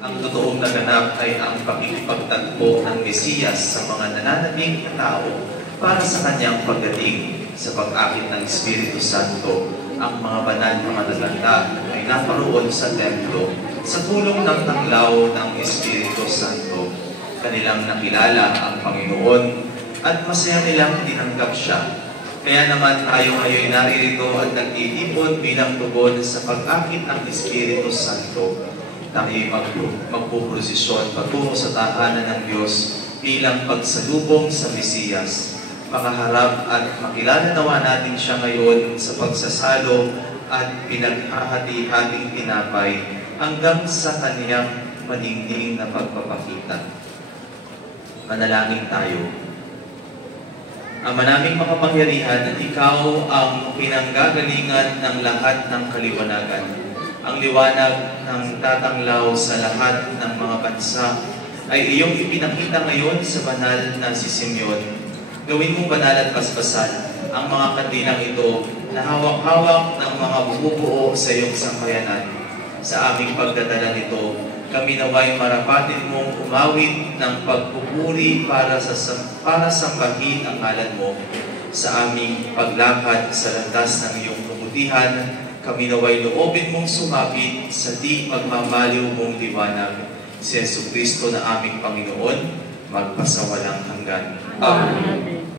Ang totoong naganap ay ang pakikipagtagpo ng Mesiyas sa mga nananabing na tao para sa kanyang pagdating. Sa pag-akit ng Espiritu Santo, ang mga banal na matatanda ay naparoon sa templo sa tulong ng tanglaw ng Espiritu Santo. Kanilang nakilala ang Panginoon at masaya nilang tinanggap siya. Kaya naman tayo ngayon naririto at nagtitipon bilang tugon sa pag-akit ng Espiritu Santo. Tayo magpuprosesyon patungo sa tahanan ng Diyos bilang pagsalubong sa Mesiyas. Makaharap at makilala nawa natin siya ngayon sa pagsasalo at pinaghahati-hating tinapay hanggang sa kaniyang maningning na pagpapakita. Manalangin tayo. Ama naming makapangyarihan, at ikaw ang pinanggagalingan ng lahat ng kaliwanagan. Ang liwanag ng tatanglaw sa lahat ng mga bansa ay iyong ipinakita ngayon sa banal na si Simeon. Gawin mong banal at basbasan ang mga kandilang ito na hawak-hawak ng mga bumubuo sa iyong sambayanan. Sa aming pagdadala nito, kami naway marapatin mong umawit ng pagpupuri para sambahin ang ngalan mo. Sa aming paglakad sa landas ng iyong kabutihan, kami naway loobin mong sumapit sa di pagmamaliw mong liwanag. Si Jesucristo na aming Panginoon, magpasawalang hanggan. Amen.